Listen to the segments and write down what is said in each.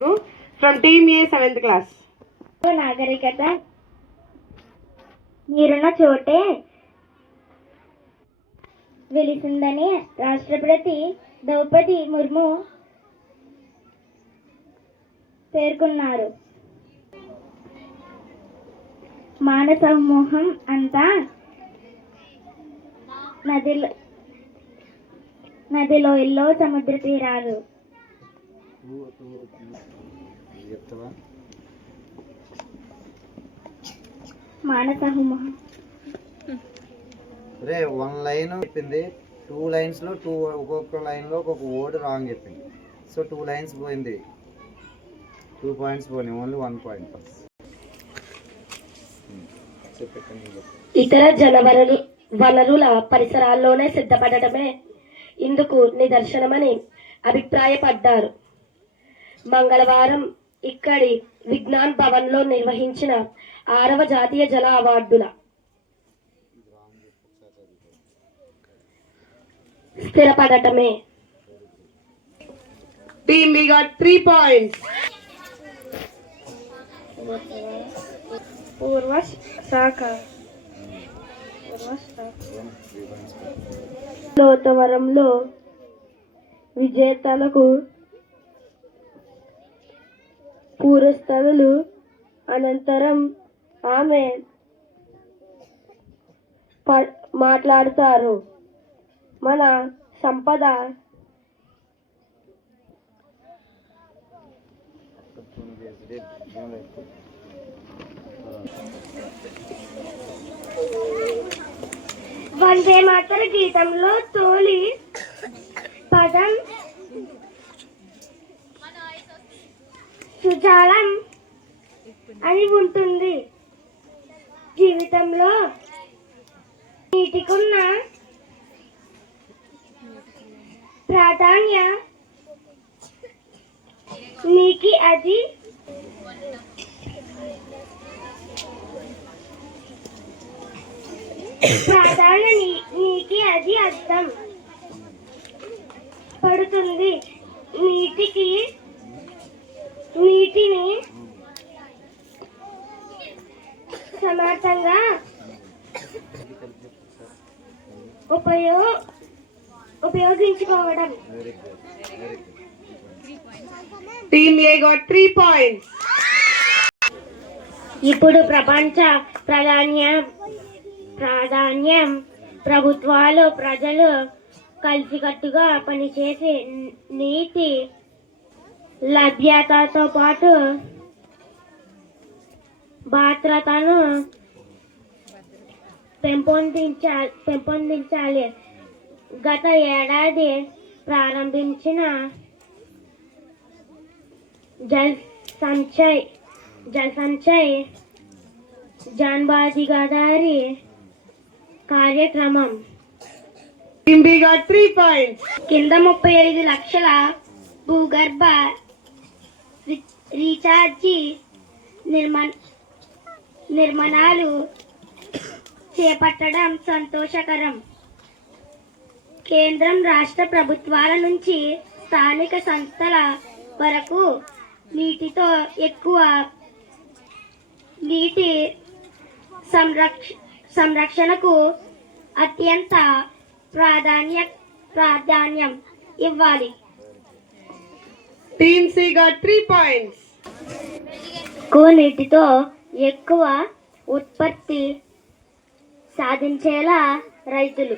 From Team A, 7th class. నాగరికత మీరున్న చోటే వెలిసిందని రాష్ట్రపతి ద్రౌపది ముర్ము పేర్కొన్నారు. మానవ సమూహం అంతా నదిలో ఇల్లో సముద్ర తీరాలు మానవ సమూహం వన్ లైన్ చెప్పింది, 2 lines లో ఒక్కొక్క లైన్ లో ఒక్కొక్క వర్డ్ రాంగ్ చెప్పింది. సో 2 lines పోయింది, 2 points పోయినాయి, ఓన్లీ 1 point. ఇతర వనరుల పరిసరాల్లోనే సిద్ధపడటమే ఇందుకు నిదర్శనమని అభిప్రాయపడ్డారు. మంగళవారం ఇక్కడి విజ్ఞాన్ భవన్లో నిర్వహించిన 6వ జాతీయ జల అవార్డుల స్థిరపడటమే. Team B got 3 points. పూర్వ శాఖ లోతవరంలో విజేతలకు పురస్కారాలు అనంతరం ఆమె మాట్లాడుతారు. మన సంపద వందే మాతర గీతంలో తొలి పదం సుజాలం అని ఉంటుంది. జీవితంలో నీటికున్న ప్రాధాన్య నీకి అది నీకి అది అర్థం పడుతుంది. నీటిని సమర్థంగా ఉపయోగించుకోవడం. Team A got 3 points. ఇప్పుడు ప్రపంచ ప్రాధాన్యం ప్రభుత్వాలు ప్రజలు కలిసికట్టుగా పనిచేసి నీటి లభ్యతతో పాటు భద్రతను పెంపొందించాలి. గత ఏడాది ప్రారంభించిన జల్ సంచయ్ జన్బాధిగారి కార్యక్రమం Team B got 3 points. కింద 35 లక్షల భూగర్భ రీఛార్జి నిర్మాణాలు చేపట్టడం సంతోషకరం. కేంద్రం, రాష్ట్ర ప్రభుత్వాల నుంచి స్థానిక సంస్థల వరకు నీటితో ఎక్కువ నీటి సంరక్షణకు అత్యంత ప్రాధాన్యం ఇవ్వాలి. Team C got 3 points. నీటితో ఎక్కువ ఉత్పత్తి సాధించేలా రైతులు,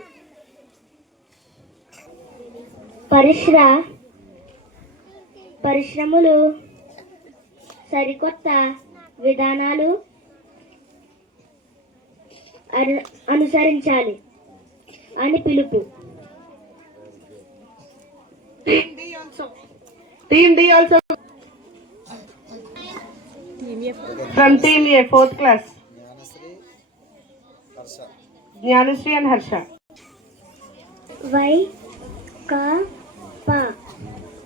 పరిశ్రమలు సరికొత్త విధానాలు అనుసరించాలి అని పిలుపు. Team D also. From Team A, 4th class. Jnanashree and Harsha.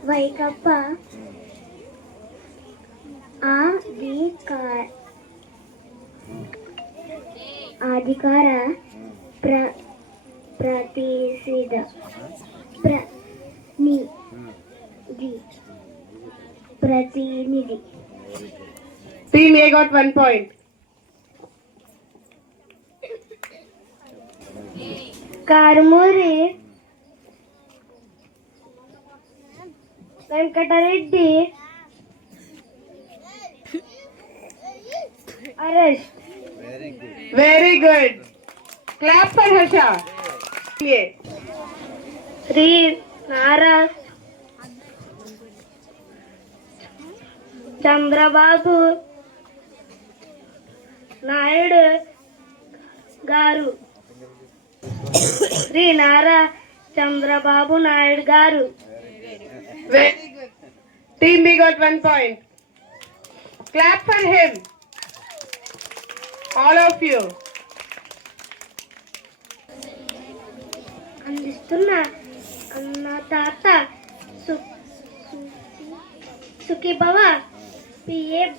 వైకప్ప అధికార ప్రతినిధి ప్రతినిధి. Team A got 1 point. Karumuri Venkatareddy arrest. Very good. Very good. Clap for Harsha. Team A. Shri Nara Chandrababu Naidu గారు. శ్రీ నారా చంద్రబాబు నాయుడు గారు. Very good. Team B got 1 point. Clap for him. All of you. అందిస్తున్న Annadata Sukhibhava PM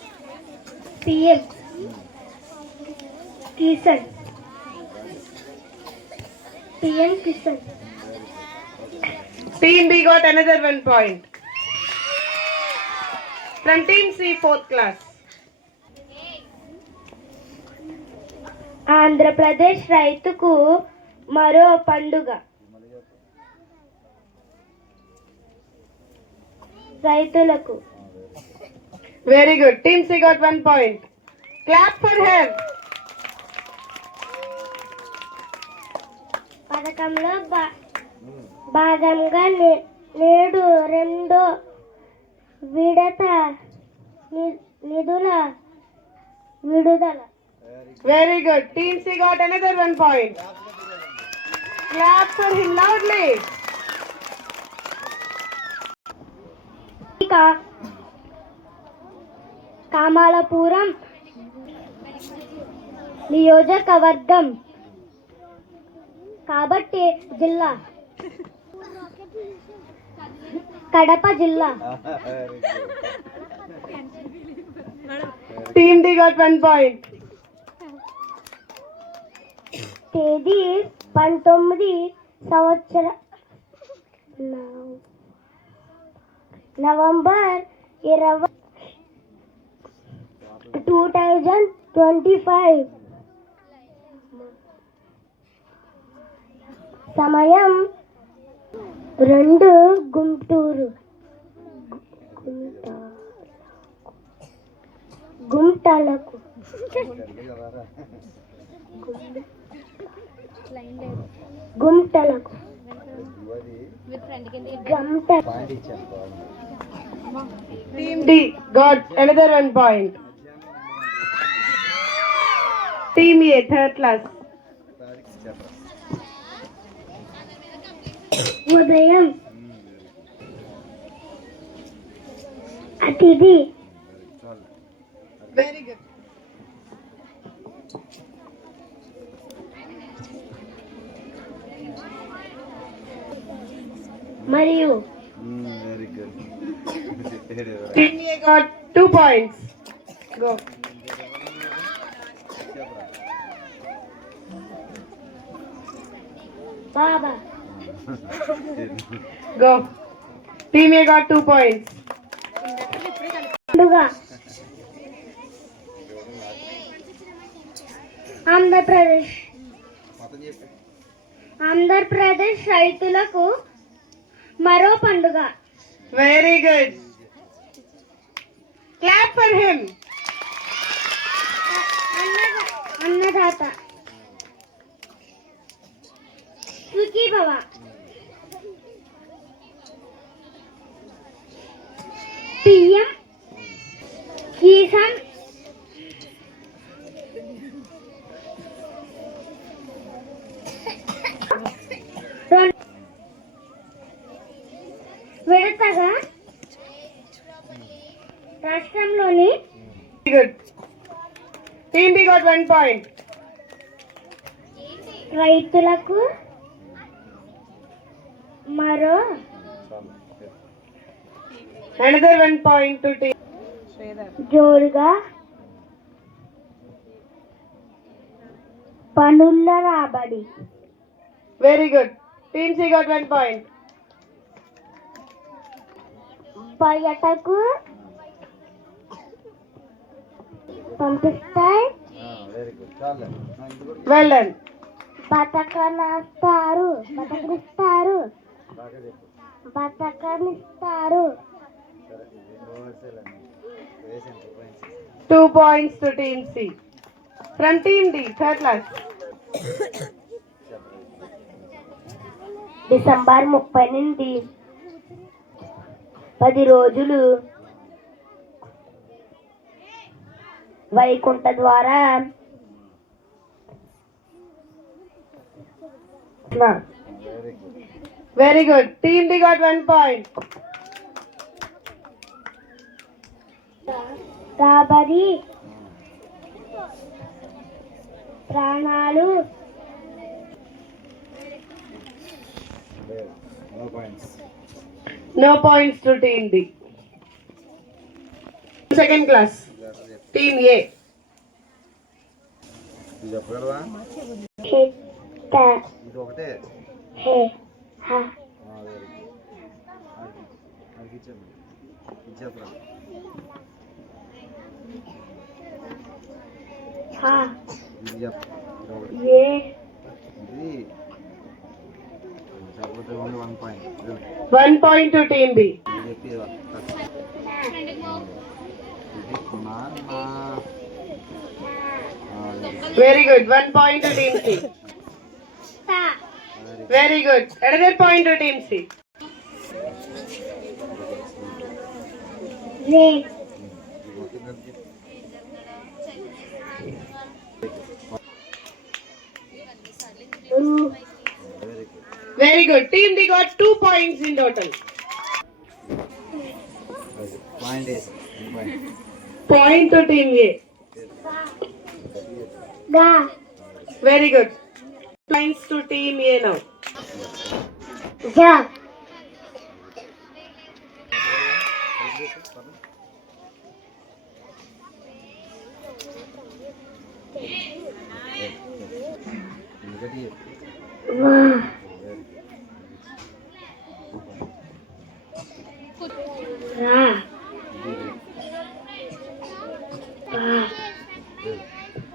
Kisan. Team B got another 1 point. From Team C, 4th class. Andhra Pradesh రైతుకు మరో పండుగ. రైతులకు. Very good. Team C got 1 point. Clap for him. పథకంలో భాగంగా నేడు రెండో విడత నిధుల విడుదల. Very good. Team C got another 1 point. Clap for him loudly. కామాలపురం నియోజకవర్గం కాబట్టి జిల్లా. కడప జిల్లా. Team D got 1 point. తేదీ 19 సంవత్సర నవంబర్ 20 2025. సమయం 2 గుంటలకు. Team D got another 1 point. Team A, 3rd class. ఉదయం అతిథి. Very good. మరియు very good. Team A got 2 points. Go. Baba. Go. Team A got 2 points. పండుగ. ఆంధ్రప్రదేశ్ రైతులకు మరో పండుగ. Very good. Clap for him. Annadata Sukhibhava. PM Kisan విడతగా రాష్ట్రంలోని. Very good. Team B got 1 point. రైతులకు మరో Another 1 point to Team. జోరుగా పనుల రాబడి. Very good. Team C got 1 point. బయటకు పంపిస్తాయి వెరీ గుడ్ చాలు Well done. బతకనిస్తారు బతకనిస్తారు బాగా చెప్పు బతకనిస్తారు సరే రెండు వర్డ్స్ వేసాను 2 points 2 points to Team C. From Team D, third class. December 30 నుండి 10 రోజులు వైకుంఠ ద్వారా very good Very good. Team D got 1 point. రాబడి ప్రాణాలు no points No points to Team D. Second class. Team A. ఇది చెప్పగలవా హిత ఇది ఒకటే హే హ వెరీ గుడ్ అది చెప్పు ఇది చెప్పరా హ ఇది చెప్పు ఇది ఒకటి ఏ ఇది చెప్పకపోతే only 1 point 1 point to Team B. ఇది చెప్పి ఇది నాన్న Very good. 1 point to Team C. త Very good. Another point to Team C. రే రు Very good. Team D got 2 points in total. Point వేసి 1 point Point to Team A. గా Very good. Points to Team A now. జ ఇంకటి వా రా పా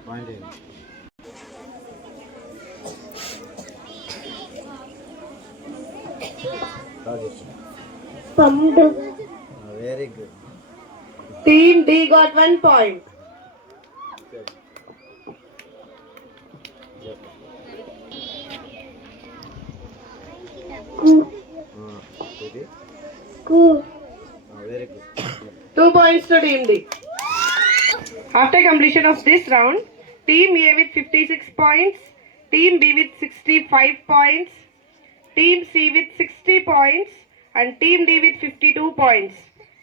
point పండు very good Team D got 1 point. కు ఇది కు very good 2 points to Team D. After completion of this round, Team A with 56 points, Team B with 65 points, Team C with 60 points, and Team D with 52 points.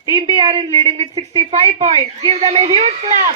Team B are in leading with 65 points. Give them a huge clap.